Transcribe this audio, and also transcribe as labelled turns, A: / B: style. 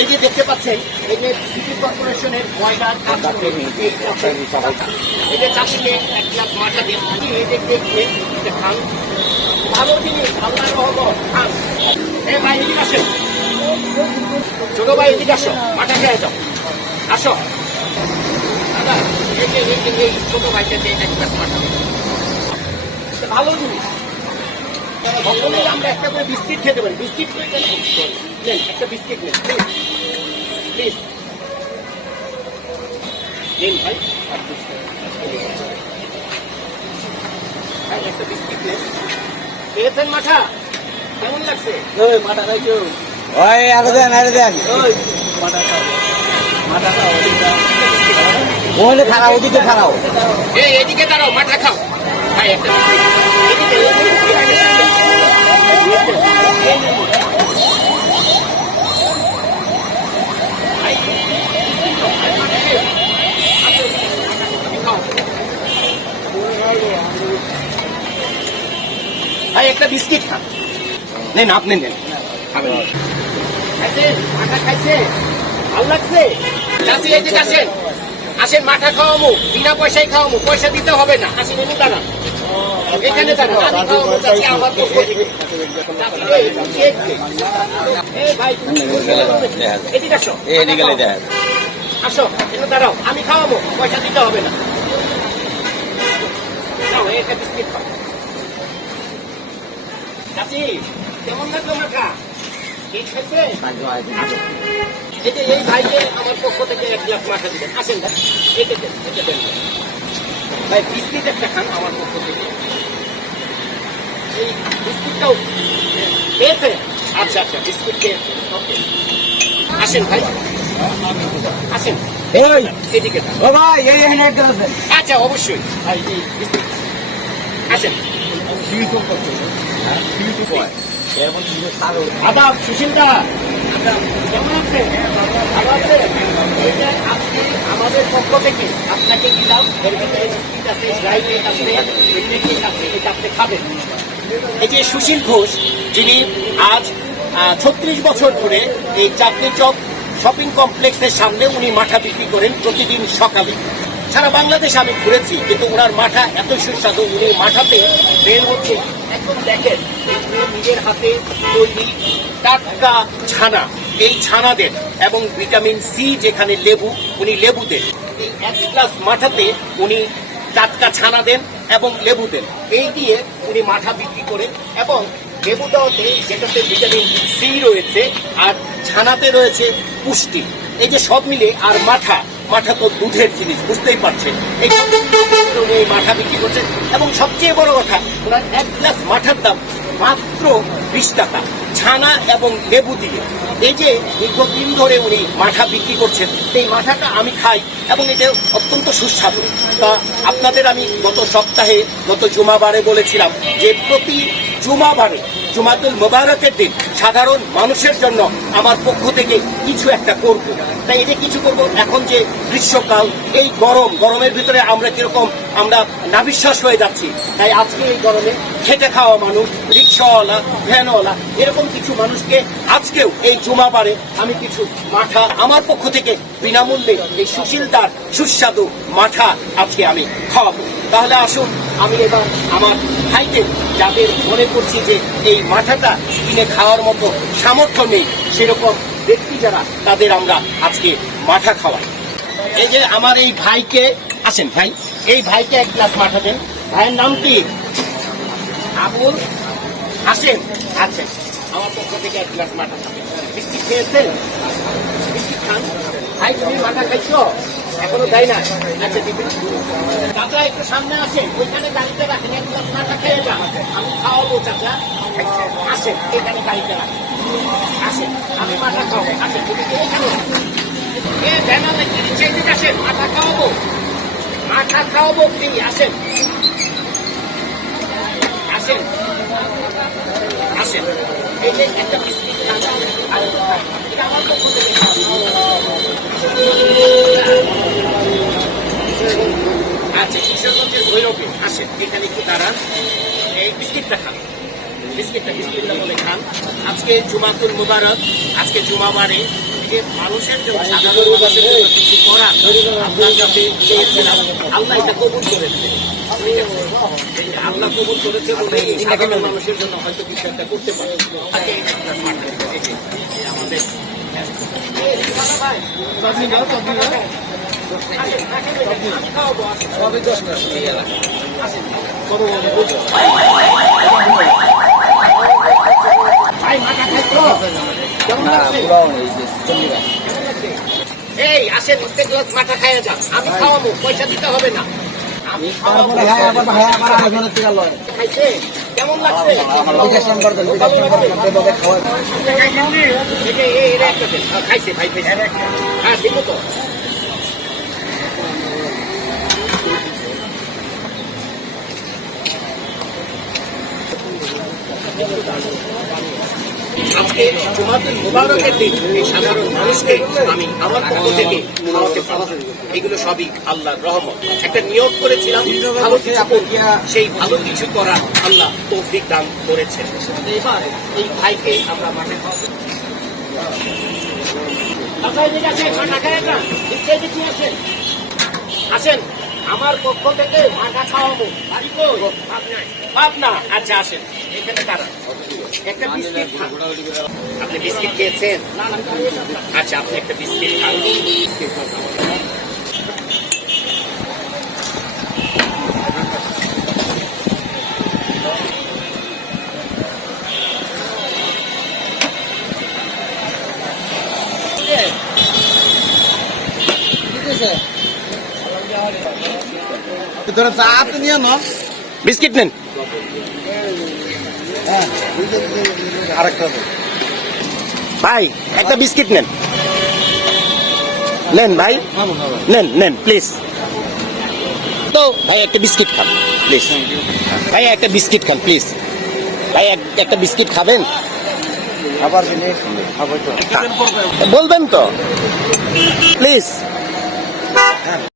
A: এই যে দেখতে পাচ্ছেন এই যে সিটি কর্পোরেশনের ময়দান যে চাষিকে এক গ্লাস মাঠা দিয়ে যে দেখবে এটা ভালো জিনিস আল্লাহ রহমত। খান এ ভাই এদিকে আসেন ছোট ভাই এদিকে আসো। মাঠা খেয়ে যাও আসো। দাদা এই যে এই ছোট ভাইটাকে এক গ্লাস মাঠা। এটা ভালো জিনিস। সকলেই আমরা একটা করে বিস্কিট খেতে পারি। বিস্কিট নেন একটা বিস্কিট নেন প্লিজ। নিন ভাই ভাই, একটা বিস্কিট নেন। খেয়েছেন মাঠা? কেমন লাগছে? মাঠা কেউ
B: ওই আরও দেন আরও দেন। খারাপ ওদিকে খারাপ
A: এই এদিকে দাঁড়াও মাঠা খাও। ভাই একটা বিস্কিট এদিকে, এদিকে, ভাই, খাও। ভাই একটা বিস্কিট খান নেন আপনি নেন। খাবেন। খাইছে ভালো লাগছে। চাষি এই দিকে আসেন। খাওয়ামু বিনা পয়সায় খাওয়ামু পয়সা দিতে হবে না। আসেন এমনি দাঁড়ান। এখানে আসো। দাঁড়াও। আমি খাওয়াবো পয়সা দিতে হবে না। নাও, এই বিস্কিট কেমন লাগল এই যে এই ভাইকে আমার পক্ষ থেকে এক গ্লাস মাখা দিবেন। আসেন ভাই এটা দেন এটা দেন। ভাই বিস্কিট একটা খান আমার পক্ষ থেকে। এই বিস্কিটটাও খেয়েছে? আচ্ছা আচ্ছা বিস্কিট খেয়েছে। ওকে। আসেন ভাই। আসেন।
B: ওই
A: এদিকে যান।
B: ও ভাই এই
A: আপনাকে খাবেন এই যে সুশীল ঘোষ, যিনি আজ ছত্রিশ বছর ধরে এই চাকরি চক শপিং কমপ্লেক্সের সামনে উনি মাঠা বিক্রি করেন প্রতিদিন সকালে। সারা বাংলাদেশ আমি ঘুরেছি, কিন্তু ওনার মাথা এত সুস্বাদু, উনি মাথাতে বের হচ্ছে একদম দেখেন নিজের হাতে তৈরি টাটকা ছানা, এই ছানা দেন এবং ভিটামিন সি যেখানে লেবু, উনি লেবু দেন এই এক গ্লাস মাঠাতে উনি টাটকা ছানা দেন এবং লেবু দেন। এই দিয়ে উনি মাথা বিক্রি করেন এবং লেবু দেওয়াতে যেটাতে ভিটামিন সি রয়েছে আর ছানাতে রয়েছে পুষ্টি। এই যে সব মিলে আর মাঠা মাঠা তো দুধের জিনিস, বুঝতেই পারছেন। এই মাঠা বিক্রি করছেন। এবং সবচেয়ে বড় কথা, ওনার এক গ্লাস মাঠার দাম মাত্র বিশ টাকা, ছানা এবং লেবু দিয়ে। এই যে দীর্ঘদিন ধরে উনি মাঠা বিক্রি করছেন, এই মাঠাটা আমি খাই এবং এটা অত্যন্ত সুস্বাদু। তা আপনাদের আমি গত সপ্তাহে, গত জুমাবারে বলেছিলাম যে প্রতি জুমাবারে জুমাতুল মোবারকের দিন সাধারণ মানুষের জন্য আমার পক্ষ থেকে কিছু একটা করব। তাই এটা কিছু করব। এখন যে গ্রীষ্মকাল, এই গরম, গরমের ভিতরে আমরা কীরকম আমরা নাবিশ্বাস হয়ে যাচ্ছি। তাই আজকে এই গরমে খেটে খাওয়া মানুষ, রিক্সাওয়ালা, ভ্যানওয়ালা, এরকম কিছু মানুষকে আজকেও এই জুমাবারে আমি কিছু মাঠা আমার পক্ষ থেকে বিনামূল্যে এই সুশীলদার সুস্বাদু মাঠা আজকে আমি খাওয়াবো। তাহলে আসুন, আমি এবার আমার ভাইকে যাদের মনে করছি যে এই মাথাটা কিনে খাওয়ার মতো সামর্থ্য নেই সেরকম ব্যক্তি যারা, তাদের আমরা আজকে মাথা খাওয়াই। এই যে আমার এই ভাইকে, আসেন ভাই, এই ভাইকে এক গ্লাস মাথা দেন। ভাইয়ের নাম কি? আবুল। আসেন আছেন আমার পক্ষ থেকে এক গ্লাস মাথা বিস্কিট খেয়েছেন? বিস্কিট খান। ভাই, তুমি মাথা খাইছো? এখনও দেয় না আচ্ছা চাচা একটু সামনে আসেন। ওইখানে গাড়িতে রাখেন, এক গ্লাস মাথা খেয়ে যান। আমি খাওয়াবো, চাচা। আসেন, এখানে গাড়িতে আসেন, আমি মাথা খাওয়াবো। আসেন, তুমি এখানে? আসেন, মাথা খাওয়াবো। মাথা খাওয়াবো কি? আসেন। আসেন। আসেন। এই যে একটা থেকে খান। আচ্ছা কিশোরগঞ্জের ভৈরবে আসেন এখানে একটু দাঁড়ান এই বিস্কিটটা খান বিস্কিটটা বিস্কিটটা বলে খান আজকে জুমাতুল মুবারক আজকে জুমাবারে যে মানুষের জন্য সাধারণ মানুষের জন্য কিছু করা আপনার কাছে চেয়েছিলাম আল্লাহ এটা কবুল করেছে আল্লাহ কবুল করেছে বলে সাধারণ মানুষের জন্য হয়তো কিছু একটা করতে পারে। আমাদের এই, দাদা ভাই, আসেন, এই আসেন গ্লাস মাথা খাইয়া যান। আমি খাওয়াবো পয়সা দিতে হবে না। আমি খাওয়াবো খাইছে? কেমন লাগছে। হ্যাঁ, খাইছে ভাই হ্যাঁ তো। আজকে জুমাতুল মুবারকের দিন এই সাধারণ মানুষকে আমি আমার পক্ষ থেকে খাওয়াতে পারব। এগুলো সবই আল্লাহর রহমত। একটা নিয়োগ করেছিলাম ভালো কিছু সেই ভালো কিছু করার আল্লাহ তৌফিক দান করেছেন। এবার এই ভাইকে আমরা মাঠে খাওয়াবো। আসেন, আমার পক্ষ থেকে মাঠা খাওয়াবো। বাড়ি আচ্ছা আসেন। এখানে তারা একটা বিস্কিট আপনি বিস্কিট খেয়েছেন? আচ্ছা আপনি একটা বিস্কিট খান।
B: তোরা চা তো নিয়ে
A: বিস্কিট নেন।
B: আরেকটা
A: ভাই একটা বিস্কিট নেন। নেন ভাই। নেন নেন প্লিজ তো ভাই একটা বিস্কিট খান প্লিজ ভাই একটা বিস্কিট খান প্লিজ ভাই এক- একটা বিস্কিট খাবেন? বলবেন তো। প্লিজ